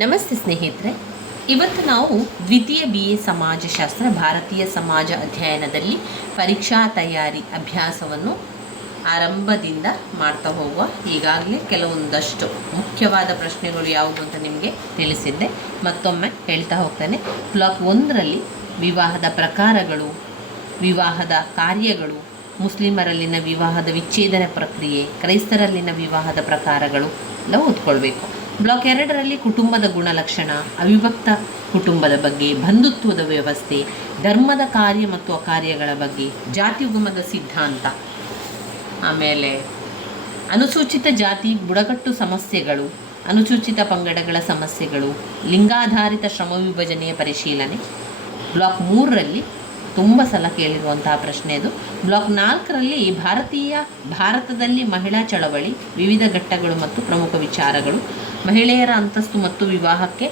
ನಮಸ್ತೆ ಸ್ನೇಹಿತರೆ, ಇವತ್ತು ನಾವು ದ್ವಿತೀಯ BA ಸಮಾಜಶಾಸ್ತ್ರ ಭಾರತೀಯ ಸಮಾಜ ಅಧ್ಯಯನದಲ್ಲಿ ಪರೀಕ್ಷಾ ತಯಾರಿ ಅಭ್ಯಾಸವನ್ನು ಆರಂಭದಿಂದ ಮಾಡ್ತಾ ಹೋಗುವ. ಈಗಾಗಲೇ ಕೆಲವೊಂದಷ್ಟು ಮುಖ್ಯವಾದ ಪ್ರಶ್ನೆಗಳು ಯಾವುದು ಅಂತ ನಿಮಗೆ ತಿಳಿಸಿದ್ದೆ. ಮತ್ತೊಮ್ಮೆ ಹೇಳ್ತಾ ಹೋಗ್ತಾನೆ. ಬ್ಲಾಕ್ 1ರಲ್ಲಿ ವಿವಾಹದ ಪ್ರಕಾರಗಳು, ವಿವಾಹದ ಕಾರ್ಯಗಳು, ಮುಸ್ಲಿಮರಲ್ಲಿನ ವಿವಾಹದ ವಿಚ್ಛೇದನ ಪ್ರಕ್ರಿಯೆ, ಕ್ರೈಸ್ತರಲ್ಲಿನ ವಿವಾಹದ ಪ್ರಕಾರಗಳು ಎಲ್ಲ ಓದ್ಕೊಳ್ಬೇಕು. ಬ್ಲಾಕ್ 2ರಲ್ಲಿ ಕುಟುಂಬದ ಗುಣಲಕ್ಷಣ, ಅವಿಭಕ್ತ ಕುಟುಂಬದ ಬಗ್ಗೆ, ಬಂಧುತ್ವದ ವ್ಯವಸ್ಥೆ, ಧರ್ಮದ ಕಾರ್ಯ ಮತ್ತು ಅಕಾರ್ಯಗಳ ಬಗ್ಗೆ, ಜಾತಿ ಉಗಮದ ಸಿದ್ಧಾಂತ, ಆಮೇಲೆ ಅನುಸೂಚಿತ ಜಾತಿ ಬುಡಕಟ್ಟು ಸಮಸ್ಯೆಗಳು, ಅನುಸೂಚಿತ ಪಂಗಡಗಳ ಸಮಸ್ಯೆಗಳು, ಲಿಂಗಾಧಾರಿತ ಶ್ರಮ ವಿಭಜನೆಯ ಪರಿಶೀಲನೆ. ಬ್ಲಾಕ್ 3ರಲ್ಲಿ ತುಂಬ ಸಲ ಕೇಳಿರುವಂತಹ ಪ್ರಶ್ನೆ ಇದು. ಬ್ಲಾಕ್ 4ರಲ್ಲಿ ಭಾರತದಲ್ಲಿ ಮಹಿಳಾ ಚಳವಳಿ, ವಿವಿಧ ಘಟ್ಟಗಳು ಮತ್ತು ಪ್ರಮುಖ ವಿಚಾರಗಳು, ಮಹಿಳೆಯರ ಅಂತಸ್ತು ಮತ್ತು ವಿವಾಹಕ್ಕೆ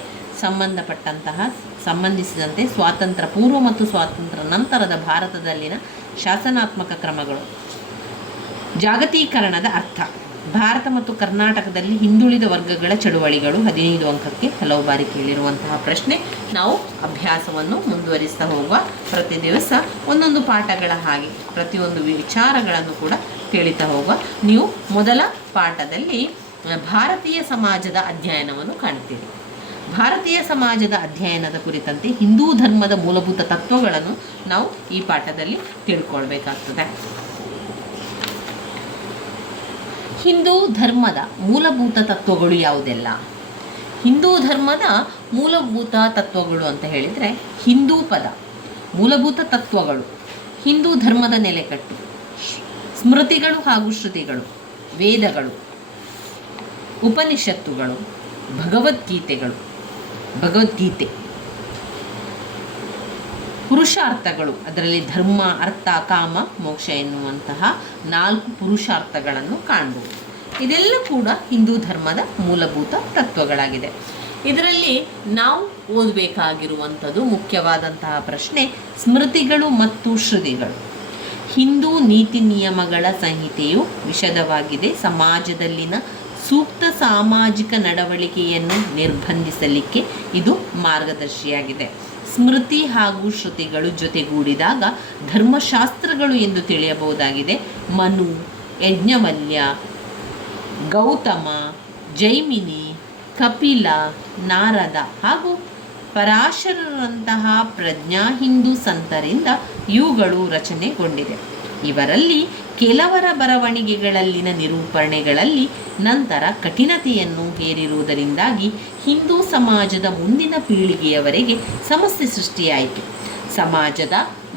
ಸಂಬಂಧಿಸಿದಂತೆ ಸ್ವಾತಂತ್ರ್ಯ ಪೂರ್ವ ಮತ್ತು ಸ್ವಾತಂತ್ರ್ಯ ನಂತರದ ಭಾರತದಲ್ಲಿನ ಶಾಸನಾತ್ಮಕ ಕ್ರಮಗಳು, ಜಾಗತೀಕರಣದ ಅರ್ಥ, ಭಾರತ ಮತ್ತು ಕರ್ನಾಟಕದಲ್ಲಿ ಹಿಂದುಳಿದ ವರ್ಗಗಳ ಚಳುವಳಿಗಳು. 15 ಅಂಕಕ್ಕೆ ಹಲವು ಬಾರಿ ಕೇಳಿರುವಂತಹ ಪ್ರಶ್ನೆ. ನಾವು ಅಭ್ಯಾಸವನ್ನು ಮುಂದುವರಿಸ್ತಾ ಹೋಗುವ. ಪ್ರತಿ ದಿವಸ ಒಂದೊಂದು ಪಾಠಗಳ ಹಾಗೆ ಪ್ರತಿಯೊಂದು ವಿಚಾರಗಳನ್ನು ಕೂಡ ತಿಳಿತಾ ಹೋಗುವ. ನೀವು ಮೊದಲ ಪಾಠದಲ್ಲಿ ಭಾರತೀಯ ಸಮಾಜದ ಅಧ್ಯಯನವನ್ನು ಕಾಣ್ತೀರಿ. ಭಾರತೀಯ ಸಮಾಜದ ಅಧ್ಯಯನದ ಕುರಿತಂತೆ ಹಿಂದೂ ಧರ್ಮದ ಮೂಲಭೂತ ತತ್ವಗಳನ್ನು ನಾವು ಈ ಪಾಠದಲ್ಲಿ ತಿಳ್ಕೊಳ್ಬೇಕಾಗ್ತದೆ. ಹಿಂದೂ ಧರ್ಮದ ಮೂಲಭೂತ ತತ್ವಗಳು ಯಾವುದೆಲ್ಲ? ಹಿಂದೂ ಧರ್ಮದ ಮೂಲಭೂತ ತತ್ವಗಳು ಅಂತ ಹೇಳಿದರೆ, ಹಿಂದೂ ಪದ, ಮೂಲಭೂತ ತತ್ವಗಳು, ಹಿಂದೂ ಧರ್ಮದ ನೆಲೆಕಟ್ಟು, ಸ್ಮೃತಿಗಳು ಹಾಗೂ ಶ್ರುತಿಗಳು, ವೇದಗಳು, ಉಪನಿಷತ್ತುಗಳು, ಭಗವದ್ಗೀತೆ, ಪುರುಷಾರ್ಥಗಳು, ಅದರಲ್ಲಿ ಧರ್ಮ, ಅರ್ಥ, ಕಾಮ, ಮೋಕ್ಷ ಎನ್ನುವಂತಹ 4 ಪುರುಷಾರ್ಥಗಳನ್ನು ಕಾಣಬಹುದು. ಇದೆಲ್ಲ ಕೂಡ ಹಿಂದೂ ಧರ್ಮದ ಮೂಲಭೂತ ತತ್ವಗಳಾಗಿದೆ. ಇದರಲ್ಲಿ ನಾವು ಓದಬೇಕಾಗಿರುವಂಥದ್ದು ಮುಖ್ಯವಾದಂತಹ ಪ್ರಶ್ನೆ, ಸ್ಮೃತಿಗಳು ಮತ್ತು ಶ್ರುತಿಗಳು. ಹಿಂದೂ ನೀತಿ ನಿಯಮಗಳ ಸಂಹಿತೆಯು ವಿಶದವಾಗಿದೆ. ಸಮಾಜದಲ್ಲಿನ ಸೂಕ್ತ ಸಾಮಾಜಿಕ ನಡವಳಿಕೆಯನ್ನು ನಿರ್ಬಂಧಿಸಲಿಕ್ಕೆ ಇದು ಮಾರ್ಗದರ್ಶಿಯಾಗಿದೆ. ಸ್ಮೃತಿ ಹಾಗೂ ಶ್ರುತಿಗಳು ಜೊತೆಗೂಡಿದಾಗ ಧರ್ಮಶಾಸ್ತ್ರಗಳು ಎಂದು ತಿಳಿಯಬಹುದಾಗಿದೆ. ಮನು, ಯಜ್ಞವಲ್ಯ, ಗೌತಮ, ಜೈಮಿನಿ, ಕಪಿಲ, ನಾರದ ಹಾಗೂ ಪರಾಶರರಂತಹ ಪ್ರಜ್ಞಾ ಹಿಂದೂ ಸಂತರಿಂದ ಇವುಗಳು ರಚನೆಗೊಂಡಿದೆ. ಇವರಲ್ಲಿ ಕೆಲವರ ಬರವಣಿಗೆಗಳಲ್ಲಿನ ನಿರೂಪಣೆಗಳಲ್ಲಿ ನಂತರ ಕಠಿಣತೆಯನ್ನು ಹೇರಿರುವುದರಿಂದಾಗಿ ಹಿಂದೂ ಸಮಾಜದ ಮುಂದಿನ ಪೀಳಿಗೆಯವರೆಗೆ ಸಮಸ್ಯೆ ಸೃಷ್ಟಿಯಾಯಿತು. ಸಮಾಜದ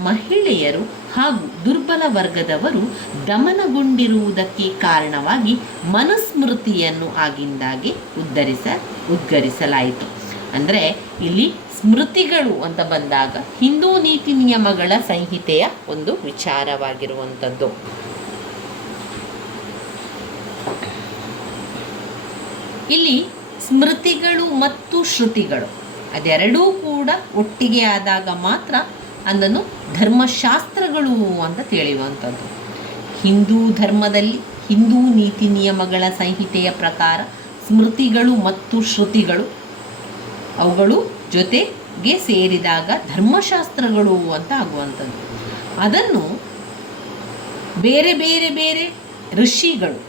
ಮಹಿಳೆಯರು ಹಾಗೂ ದುರ್ಬಲ ವರ್ಗದವರು ದಮನಗೊಂಡಿರುವುದಕ್ಕೆ ಕಾರಣವಾಗಿ ಮನುಸ್ಮೃತಿಯನ್ನು ಆಗಿಂದಾಗೆ ಉದ್ಗರಿಸಲಾಯಿತು. ಅಂದರೆ ಇಲ್ಲಿ ಸ್ಮೃತಿಗಳು ಅಂತ ಬಂದಾಗ ಹಿಂದೂ ನೀತಿ ನಿಯಮಗಳ ಸಂಹಿತೆಯ ಒಂದು ವಿಚಾರವಾಗಿರುವಂಥದ್ದು. ಇಲ್ಲಿ ಸ್ಮೃತಿಗಳು ಮತ್ತು ಶ್ರುತಿಗಳು ಅದೆರಡೂ ಕೂಡ ಒಟ್ಟಿಗೆ ಆದಾಗ ಮಾತ್ರ ಅದನ್ನು ಧರ್ಮಶಾಸ್ತ್ರಗಳು ಅಂತ ತಿಳಿಯುವಂಥದ್ದು. ಹಿಂದೂ ಧರ್ಮದಲ್ಲಿ ಹಿಂದೂ ನೀತಿ ನಿಯಮಗಳ ಸಂಹಿತೆಯ ಪ್ರಕಾರ ಸ್ಮೃತಿಗಳು ಮತ್ತು ಶ್ರುತಿಗಳು ಅವುಗಳು ಜೊತೆಗೆ ಸೇರಿದಾಗ ಧರ್ಮಶಾಸ್ತ್ರಗಳು ಅಂತ ಆಗುವಂಥದ್ದು. ಅದನ್ನು ಬೇರೆ ಬೇರೆ ಬೇರೆ ಋಷಿಗಳು,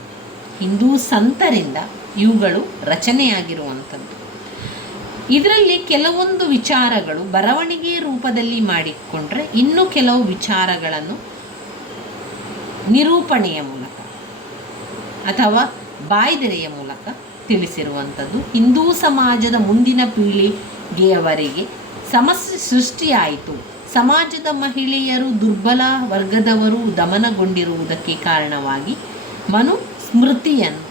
ಹಿಂದೂ ಸಂತರಿಂದ ಇವುಗಳು ರಚನೆಯಾಗಿರುವಂಥದ್ದು. ಇದರಲ್ಲಿ ಕೆಲವೊಂದು ವಿಚಾರಗಳು ಬರವಣಿಗೆ ರೂಪದಲ್ಲಿ ಮಾಡಿಕೊಂಡ್ರೆ, ಇನ್ನು ಕೆಲವು ವಿಚಾರಗಳನ್ನು ನಿರೂಪಣೆಯ ಮೂಲಕ ಅಥವಾ ಬಾಯ್ದೆರೆಯ ಮೂಲಕ ತಿಳಿಸಿರುವಂಥದ್ದು. ಹಿಂದೂ ಸಮಾಜದ ಮುಂದಿನ ಪೀಳಿಗೆಯವರೆಗೆ ಸಮಸ್ಯೆ ಸೃಷ್ಟಿಯಾಯಿತು. ಸಮಾಜದ ಮಹಿಳೆಯರು ದುರ್ಬಲ ವರ್ಗದವರು ದಮನಗೊಂಡಿರುವುದಕ್ಕೆ ಕಾರಣವಾಗಿ ಮನುಸ್ಮೃತಿಯನ್ನು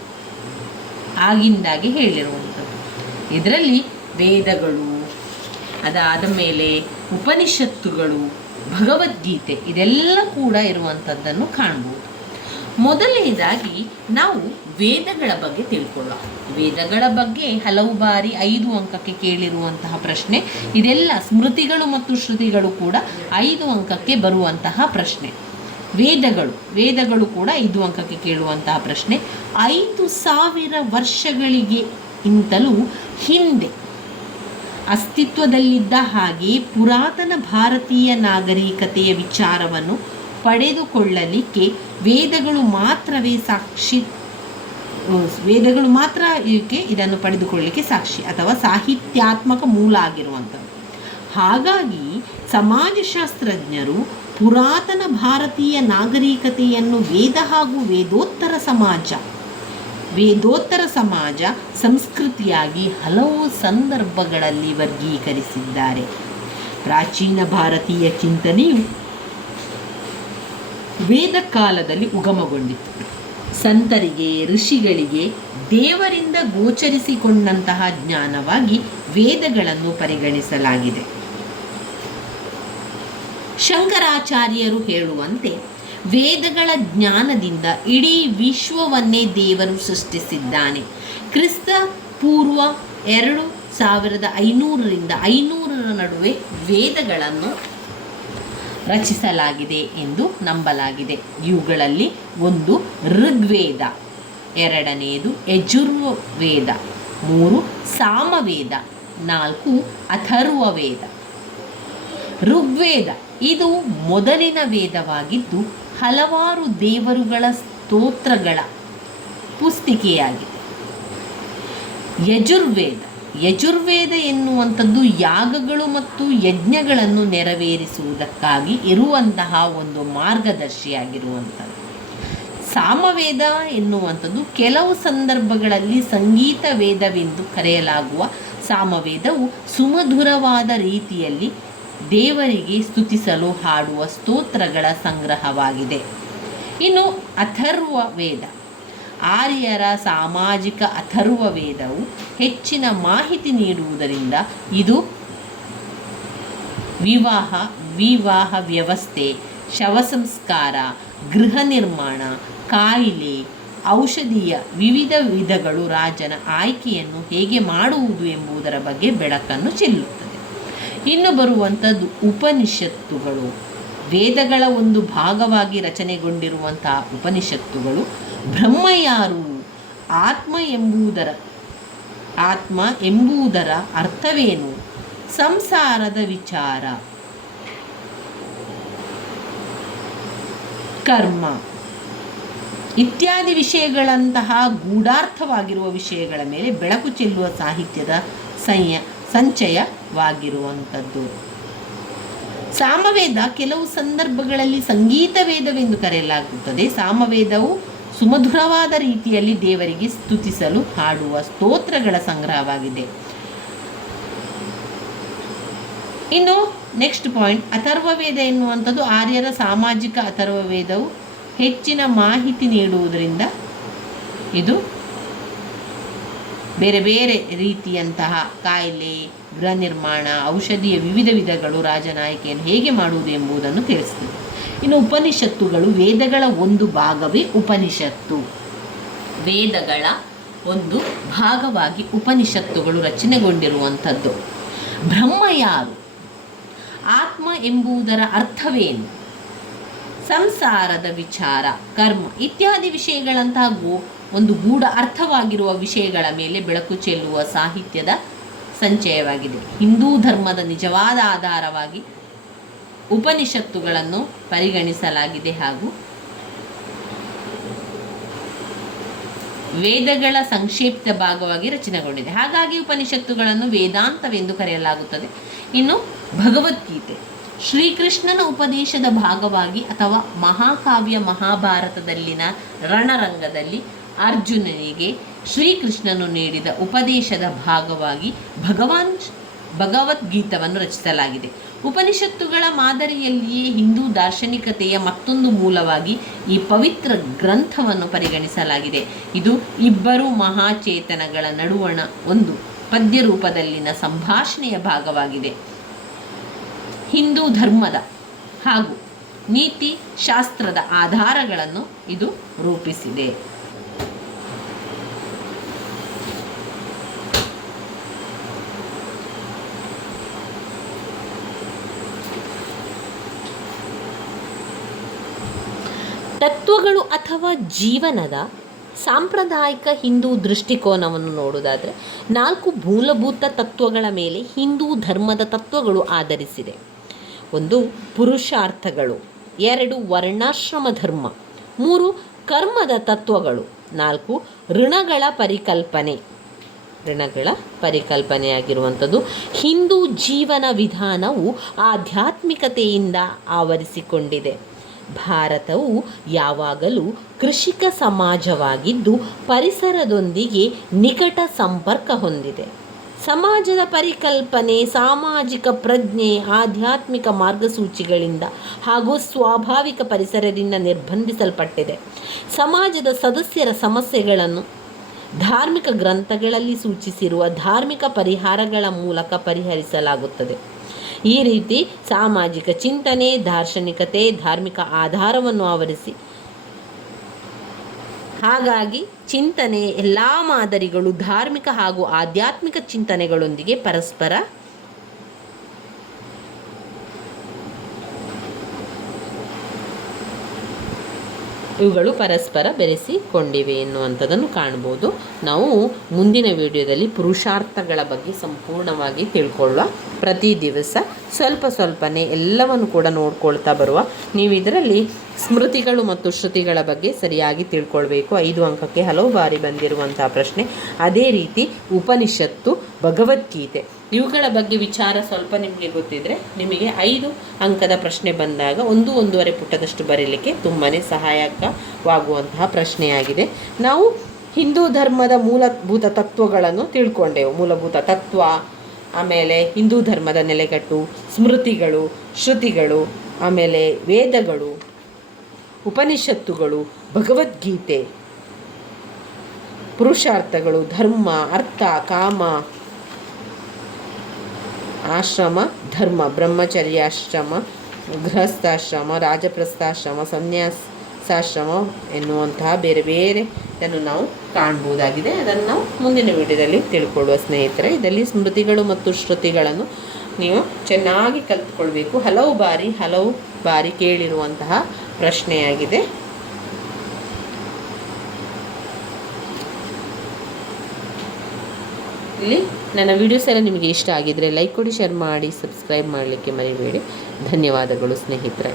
ಆಗಿಂದಾಗೆ ಹೇಳಿರುವಂಥದ್ದು. ಇದರಲ್ಲಿ ವೇದಗಳು, ಅದಾದ ಮೇಲೆ ಉಪನಿಷತ್ತುಗಳು, ಭಗವದ್ಗೀತೆ ಇದೆಲ್ಲ ಕೂಡ ಇರುವಂಥದ್ದನ್ನು ಕಾಣ್ಬೋದು. ಮೊದಲನೇದಾಗಿ ನಾವು ವೇದಗಳ ಬಗ್ಗೆ ತಿಳ್ಕೊಳ್ಳೋಣ. ವೇದಗಳ ಬಗ್ಗೆ ಹಲವು ಬಾರಿ 5 ಅಂಕಕ್ಕೆ ಕೇಳಿರುವಂತಹ ಪ್ರಶ್ನೆ. ಇದೆಲ್ಲ ಸ್ಮೃತಿಗಳು ಮತ್ತು ಶ್ರುತಿಗಳು ಕೂಡ 5 ಅಂಕಕ್ಕೆ ಬರುವಂತಹ ಪ್ರಶ್ನೆ. ವೇದಗಳು ಕೂಡ 5 ಅಂಕಕ್ಕೆ ಕೇಳುವಂತಹ ಪ್ರಶ್ನೆ. 5000 ವರ್ಷಗಳಿಗೆ ಇಂತಲೂ ಹಿಂದೆ ಅಸ್ತಿತ್ವದಲ್ಲಿದ್ದ ಹಾಗೆ ಪುರಾತನ ಭಾರತೀಯ ನಾಗರಿಕತೆಯ ವಿಚಾರವನ್ನು ಪಡೆದುಕೊಳ್ಳಲಿಕ್ಕೆ ವೇದಗಳು ಮಾತ್ರ ಇದನ್ನು ಪಡೆದುಕೊಳ್ಳಲಿಕ್ಕೆ ಸಾಕ್ಷಿ ಅಥವಾ ಸಾಹಿತ್ಯಾತ್ಮಕ ಮೂಲ ಆಗಿರುವಂಥದ್ದು. ಹಾಗಾಗಿ ಸಮಾಜಶಾಸ್ತ್ರಜ್ಞರು ಪುರಾತನ ಭಾರತೀಯ ನಾಗರಿಕತೆಯನ್ನು ವೇದ ಹಾಗೂ ವೇದೋತ್ತರ ಸಮಾಜ ಸಂಸ್ಕೃತಿಯಾಗಿ ಹಲವು ಸಂದರ್ಭಗಳಲ್ಲಿ ವರ್ಗೀಕರಿಸಿದ್ದಾರೆ. ಪ್ರಾಚೀನ ಭಾರತೀಯ ಚಿಂತನೆಯು ವೇದ ಕಾಲದಲ್ಲಿ ಉಗಮಗೊಂಡಿತು. ಸಂತರಿಗೆ, ಋಷಿಗಳಿಗೆ ದೇವರಿಂದ ಗೋಚರಿಸಿಕೊಂಡಂತಹ ಜ್ಞಾನವಾಗಿ ವೇದಗಳನ್ನು ಪರಿಗಣಿಸಲಾಗಿದೆ. ಶಂಕರಾಚಾರ್ಯರು ಹೇಳುವಂತೆ ವೇದಗಳ ಜ್ಞಾನದಿಂದ ಇಡೀ ವಿಶ್ವವನ್ನೇ ದೇವರು ಸೃಷ್ಟಿಸಿದ್ದಾನೆ. ಕ್ರಿಸ್ತ ಪೂರ್ವ 2500ರಿಂದ 500ರ ನಡುವೆ ವೇದಗಳನ್ನು ರಚಿಸಲಾಗಿದೆ ಎಂದು ನಂಬಲಾಗಿದೆ. ಇವುಗಳಲ್ಲಿ ಒಂದು ಋಗ್ವೇದ, 2ನೇದು ಯಜುರ್ವೇದ, 3 ಸಾಮವೇದ, 4 ಅಥರ್ವವೇದ. ಋಗ್ವೇದ ಇದು ಮೊದಲಿನ ವೇದವಾಗಿದ್ದು ಹಲವಾರು ದೇವರುಗಳ ಸ್ತೋತ್ರಗಳ ಪುಸ್ತಿಕೆಯಾಗಿದೆ. ಯಜುರ್ವೇದ ಎನ್ನುವಂಥದ್ದು ಯಾಗಗಳು ಮತ್ತು ಯಜ್ಞಗಳನ್ನು ನೆರವೇರಿಸುವುದಕ್ಕಾಗಿ ಇರುವಂತಹ ಒಂದು ಮಾರ್ಗದರ್ಶಿಯಾಗಿರುವಂಥದ್ದು. ಸಾಮವೇದ ಎನ್ನುವಂಥದ್ದು ಕೆಲವು ಸಂದರ್ಭಗಳಲ್ಲಿ ಸಂಗೀತ ವೇದವೆಂದು ಕರೆಯಲಾಗುವ ಸಾಮವೇದವು ಸುಮಧುರವಾದ ರೀತಿಯಲ್ಲಿ ದೇವರಿಗೆ ಸ್ತುತಿಸಲು ಹಾಡುವ ಸ್ತೋತ್ರಗಳ ಸಂಗ್ರಹವಾಗಿದೆ. ಇನ್ನು ಅಥರ್ವವೇದ, ಆರ್ಯರ ಸಾಮಾಜಿಕ ಅಥರ್ವವೇದವು ಹೆಚ್ಚಿನ ಮಾಹಿತಿ ನೀಡುವುದರಿಂದ ಇದು ವಿವಾಹ ವ್ಯವಸ್ಥೆ, ಶವ ಸಂಸ್ಕಾರ, ಗೃಹ ನಿರ್ಮಾಣ, ಕಾಯಿಲೆ, ಔಷಧಿಯ ವಿವಿಧ ವಿಧಗಳು, ರಾಜನ ಆಯ್ಕೆಯನ್ನು ಹೇಗೆ ಮಾಡುವುದು ಎಂಬುದರ ಬಗ್ಗೆ ಬೆಳಕನ್ನು ಚೆಲ್ಲುತ್ತದೆ. ಇನ್ನು ಬರುವಂಥದ್ದು ಉಪನಿಷತ್ತುಗಳು. ವೇದಗಳ ಒಂದು ಭಾಗವಾಗಿ ರಚನೆಗೊಂಡಿರುವಂತಹ ಉಪನಿಷತ್ತುಗಳು ಬ್ರಹ್ಮ ಯಾರು, ಆತ್ಮ ಎಂಬುದರ ಅರ್ಥವೇನು, ಸಂಸಾರದ ವಿಚಾರ, ಕರ್ಮ ಇತ್ಯಾದಿ ವಿಷಯಗಳಂತಹ ಗೂಢಾರ್ಥವಾಗಿರುವ ವಿಷಯಗಳ ಮೇಲೆ ಬೆಳಕು ಚೆಲ್ಲುವ ಸಾಹಿತ್ಯದ ಸಂಚಯವಾಗಿರುವಂಥದ್ದು. ಸಾಮವೇದ ಕೆಲವು ಸಂದರ್ಭಗಳಲ್ಲಿ ಸಂಗೀತ ವೇದವೆಂದು ಕರೆಯಲಾಗುತ್ತದೆ. ಸಾಮವೇದವು ಸುಮಧುರವಾದ ರೀತಿಯಲ್ಲಿ ದೇವರಿಗೆ ಸ್ತುತಿಸಲು ಹಾಡುವ ಸ್ತೋತ್ರಗಳ ಸಂಗ್ರಹವಾಗಿದೆ. ಇನ್ನು ನೆಕ್ಸ್ಟ್ ಪಾಯಿಂಟ್, ಅಥರ್ವವೇದ ಎನ್ನುವಂಥದ್ದು ಆರ್ಯರ ಸಾಮಾಜಿಕ ಅಥರ್ವವೇದವು ಹೆಚ್ಚಿನ ಮಾಹಿತಿ ನೀಡುವುದರಿಂದ ಇದು ಬೇರೆ ಬೇರೆ ರೀತಿಯಂತಹ ಕಾಯಿಲೆ, ಗೃಹ ನಿರ್ಮಾಣ, ಔಷಧಿಯ ವಿವಿಧ ವಿಧಗಳು, ರಾಜನ ಆಯ್ಕೆಯನ್ನು ಹೇಗೆ ಮಾಡುವುದು ಎಂಬುದನ್ನು ತಿಳಿಸ್ತದೆ. ಇನ್ನು ಉಪನಿಷತ್ತುಗಳು ವೇದಗಳ ಒಂದು ಭಾಗವೇ ಉಪನಿಷತ್ತು. ವೇದಗಳ ಒಂದು ಭಾಗವಾಗಿ ಉಪನಿಷತ್ತುಗಳು ರಚನೆಗೊಂಡಿರುವಂಥದ್ದು. ಬ್ರಹ್ಮ ಯಾರು, ಆತ್ಮ ಎಂಬುದರ ಅರ್ಥವೇನು, ಸಂಸಾರದ ವಿಚಾರ, ಕರ್ಮ ಇತ್ಯಾದಿ ವಿಷಯಗಳಂತಹ ಒಂದು ಗೂಢ ಅರ್ಥವಾಗಿರುವ ವಿಷಯಗಳ ಮೇಲೆ ಬೆಳಕು ಚೆಲ್ಲುವ ಸಾಹಿತ್ಯದ ಸಂಚಯವಾಗಿದೆ. ಹಿಂದೂ ಧರ್ಮದ ನಿಜವಾದ ಆಧಾರವಾಗಿ ಉಪನಿಷತ್ತುಗಳನ್ನು ಪರಿಗಣಿಸಲಾಗಿದೆ ಹಾಗೂ ವೇದಗಳ ಸಂಕ್ಷಿಪ್ತ ಭಾಗವಾಗಿ ರಚನೆಗೊಂಡಿದೆ. ಹಾಗಾಗಿ ಉಪನಿಷತ್ತುಗಳನ್ನು ವೇದಾಂತವೆಂದು ಕರೆಯಲಾಗುತ್ತದೆ. ಇನ್ನು ಭಗವದ್ಗೀತೆ ಶ್ರೀಕೃಷ್ಣನ ಉಪದೇಶದ ಭಾಗವಾಗಿ ಅಥವಾ ಮಹಾಕಾವ್ಯ ಮಹಾಭಾರತದಲ್ಲಿನ ರಣರಂಗದಲ್ಲಿ ಅರ್ಜುನನಿಗೆ ಶ್ರೀಕೃಷ್ಣನು ನೀಡಿದ ಉಪದೇಶದ ಭಾಗವಾಗಿ ಭಗವದ್ಗೀತವನ್ನು ರಚಿಸಲಾಗಿದೆ. ಉಪನಿಷತ್ತುಗಳ ಮಾದರಿಯಲ್ಲಿಯೇ ಹಿಂದೂ ದಾರ್ಶನಿಕತೆಯ ಮತ್ತೊಂದು ಮೂಲವಾಗಿ ಈ ಪವಿತ್ರ ಗ್ರಂಥವನ್ನು ಪರಿಗಣಿಸಲಾಗಿದೆ. ಇದು ಇಬ್ಬರು ಮಹಾಚೇತನಗಳ ನಡುವಣ ಒಂದು ಪದ್ಯ ರೂಪದಲ್ಲಿನ ಸಂಭಾಷಣೆಯ ಭಾಗವಾಗಿದೆ. ಹಿಂದೂ ಧರ್ಮದ ಹಾಗೂ ನೀತಿ ಶಾಸ್ತ್ರದ ಆಧಾರಗಳನ್ನು ಇದು ರೂಪಿಸಿದೆ. ತತ್ವಗಳು ಅಥವಾ ಜೀವನದ ಸಾಂಪ್ರದಾಯಿಕ ಹಿಂದೂ ದೃಷ್ಟಿಕೋನವನ್ನು ನೋಡುವುದಾದರೆ 4 ಮೂಲಭೂತ ತತ್ವಗಳ ಮೇಲೆ ಹಿಂದೂ ಧರ್ಮದ ತತ್ವಗಳು ಆಧರಿಸಿದೆ. 1 ಪುರುಷಾರ್ಥಗಳು, 2 ವರ್ಣಾಶ್ರಮ ಧರ್ಮ, 3 ಕರ್ಮದ ತತ್ವಗಳು, 4 ಋಣಗಳ ಪರಿಕಲ್ಪನೆಯಾಗಿರುವಂಥದ್ದು. ಹಿಂದೂ ಜೀವನ ವಿಧಾನವು ಆಧ್ಯಾತ್ಮಿಕತೆಯಿಂದ ಆವರಿಸಿಕೊಂಡಿದೆ. ಭಾರತವು ಯಾವಾಗಲೂ ಕೃಷಿಕ ಸಮಾಜವಾಗಿದ್ದು ಪರಿಸರದೊಂದಿಗೆ ನಿಕಟ ಸಂಪರ್ಕ ಹೊಂದಿದೆ. ಸಮಾಜದ ಪರಿಕಲ್ಪನೆ ಸಾಮಾಜಿಕ ಪ್ರಜ್ಞೆ, ಆಧ್ಯಾತ್ಮಿಕ ಮಾರ್ಗಸೂಚಿಗಳಿಂದ ಹಾಗೂ ಸ್ವಾಭಾವಿಕ ಪರಿಸರದಿಂದ ನಿರ್ಬಂಧಿಸಲ್ಪಟ್ಟಿದೆ. ಸಮಾಜದ ಸದಸ್ಯರ ಸಮಸ್ಯೆಗಳನ್ನು ಧಾರ್ಮಿಕ ಗ್ರಂಥಗಳಲ್ಲಿ ಸೂಚಿಸಿರುವ ಧಾರ್ಮಿಕ ಪರಿಹಾರಗಳ ಮೂಲಕ ಪರಿಹರಿಸಲಾಗುತ್ತದೆ. ಈ ರೀತಿ ಸಾಮಾಜಿಕ ಚಿಂತನೆ, ದಾರ್ಶನಿಕತೆ, ಧಾರ್ಮಿಕ ಆಧಾರವನ್ನು ಆವರಿಸಿ, ಹಾಗಾಗಿ ಚಿಂತನೆ ಎಲ್ಲ ಮಾದರಿಗಳು ಧಾರ್ಮಿಕ ಹಾಗೂ ಆಧ್ಯಾತ್ಮಿಕ ಚಿಂತನೆಗಳೊಂದಿಗೆ ಇವುಗಳು ಪರಸ್ಪರ ಬೆರೆಸಿಕೊಂಡಿವೆ ಎನ್ನುವಂಥದ್ದನ್ನು ಕಾಣ್ಬೋದು. ನಾವು ಮುಂದಿನ ವಿಡಿಯೋದಲ್ಲಿ ಪುರುಷಾರ್ಥಗಳ ಬಗ್ಗೆ ಸಂಪೂರ್ಣವಾಗಿ ತಿಳ್ಕೊಳ್ಳುವ. ಪ್ರತಿ ದಿವಸ ಸ್ವಲ್ಪನೇ ಎಲ್ಲವನ್ನು ಕೂಡ ನೋಡ್ಕೊಳ್ತಾ ಬರುವ. ನೀವು ಇದರಲ್ಲಿ ಸ್ಮೃತಿಗಳು ಮತ್ತು ಶ್ರುತಿಗಳ ಬಗ್ಗೆ ಸರಿಯಾಗಿ ತಿಳ್ಕೊಳ್ಬೇಕು. 5 ಅಂಕಕ್ಕೆ ಹಲವು ಬಾರಿ ಬಂದಿರುವಂಥ ಪ್ರಶ್ನೆ. ಅದೇ ರೀತಿ ಉಪನಿಷತ್ತು, ಭಗವದ್ಗೀತೆ ಇವುಗಳ ಬಗ್ಗೆ ವಿಚಾರ ಸ್ವಲ್ಪ ನಿಮಗೆ ಗೊತ್ತಿದ್ದರೆ ನಿಮಗೆ 5 ಅಂಕದ ಪ್ರಶ್ನೆ ಬಂದಾಗ 1-1.5 ಪುಟದಷ್ಟು ಬರೀಲಿಕ್ಕೆ ತುಂಬಾ ಸಹಾಯಕವಾಗುವಂತಹ ಪ್ರಶ್ನೆಯಾಗಿದೆ. ನಾವು ಹಿಂದೂ ಧರ್ಮದ ಮೂಲಭೂತ ತತ್ವಗಳನ್ನು ತಿಳ್ಕೊಂಡೆವು. ಮೂಲಭೂತ ತತ್ವ, ಆಮೇಲೆ ಹಿಂದೂ ಧರ್ಮದ ನೆಲೆಗಟ್ಟು, ಸ್ಮೃತಿಗಳು, ಶ್ರುತಿಗಳು, ಆಮೇಲೆ ವೇದಗಳು, ಉಪನಿಷತ್ತುಗಳು, ಭಗವದ್ಗೀತೆ, ಪುರುಷಾರ್ಥಗಳು, ಧರ್ಮ, ಅರ್ಥ, ಕಾಮ, ಆಶ್ರಮ, ಧರ್ಮ, ಬ್ರಹ್ಮಚರ್ಯಾಶ್ರಮ, ಗೃಹಸ್ಥಾಶ್ರಮ, ರಾಜಪ್ರಸ್ಥಾಶ್ರಮ, ಸನ್ಯಾಸಾಶ್ರಮ ಎನ್ನುವಂತಹ ಬೇರೆ ಬೇರೆ ಇದನ್ನು ನಾವು ಕಾಣ್ಬೋದಾಗಿದೆ. ಅದನ್ನು ನಾವು ಮುಂದಿನ ವಿಡಿಯೋದಲ್ಲಿ ತಿಳ್ಕೊಳ್ಳುವ ಸ್ನೇಹಿತರೆ. ಇದರಲ್ಲಿ ಸ್ಮೃತಿಗಳು ಮತ್ತು ಶ್ರುತಿಗಳನ್ನು ನೀವು ಚೆನ್ನಾಗಿ ಕಲಿತ್ಕೊಳ್ಬೇಕು. ಹಲವು ಬಾರಿ ಕೇಳಿರುವಂತಹ ಪ್ರಶ್ನೆಯಾಗಿದೆ. ಇಲ್ಲಿ ನನ್ನ ವಿಡಿಯೋಸ್ ಎಲ್ಲ ನಿಮಗೆ ಇಷ್ಟ ಆಗಿದ್ದರೆ ಲೈಕ್ ಕೊಡಿ, ಶೇರ್ ಮಾಡಿ, ಸಬ್ಸ್ಕ್ರೈಬ್ ಮಾಡಲಿಕ್ಕೆ ಮರಿಬೇಡಿ. ಧನ್ಯವಾದಗಳು ಸ್ನೇಹಿತರೆ.